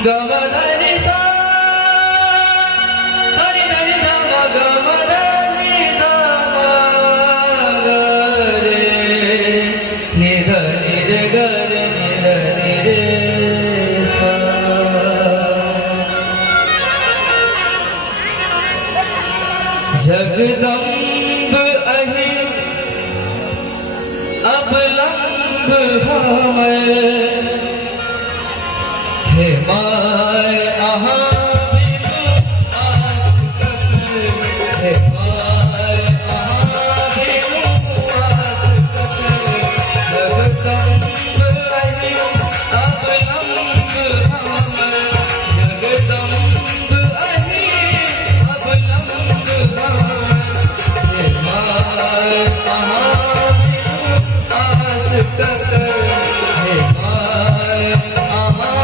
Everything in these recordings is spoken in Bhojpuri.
गमधनि सा सनि धनि धम गमधनि धम रे नि धनि रे ग रे नि धनि रे सा जगदम्ब अहि अवलंब हमर हे माय आहा बिनु आस ककर हे माय आहा बिनु आस ककर जगदम्ब अहि अवलंब हमर जगदम्ब अहि अवलंब हमर हे माय आहा बिनु आस ककर हे माय आहा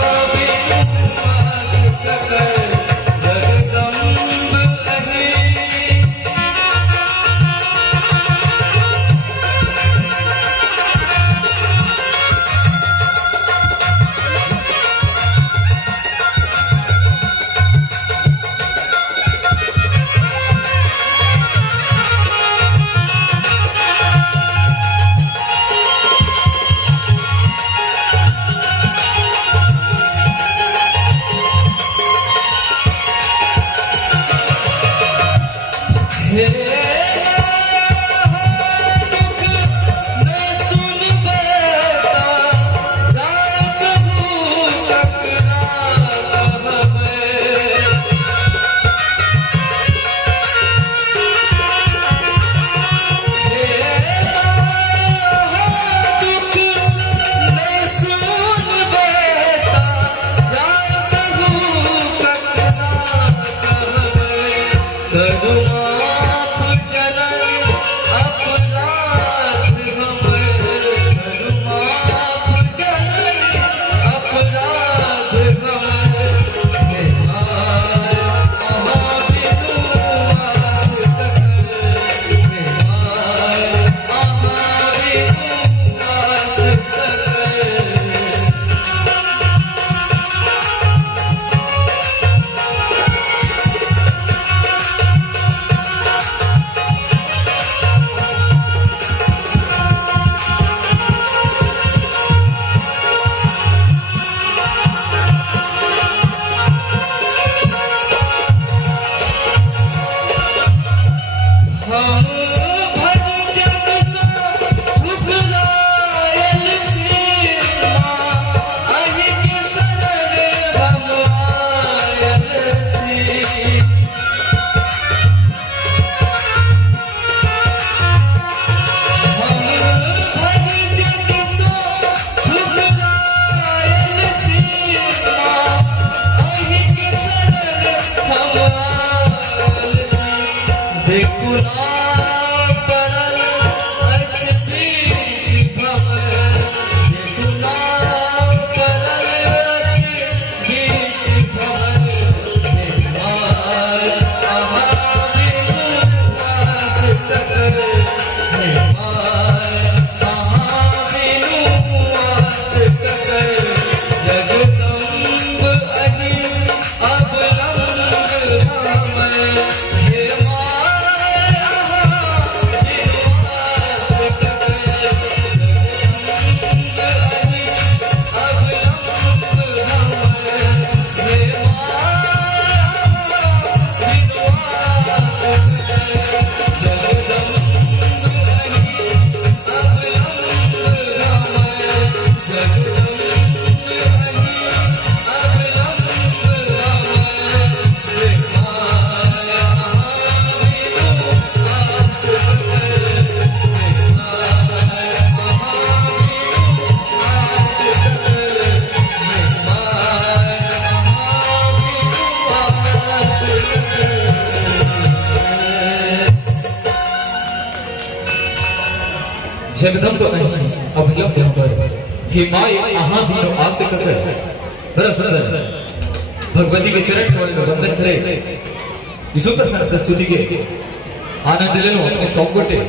जगदम्ब अहि अवलंब हमर हे माय आहा बिनु आस ककर बड़ा सुंदर भगवती के चरण कमल में वंदन करे इस सुंदर प्रस्तुति के आनंद ले लो अपने सौगटे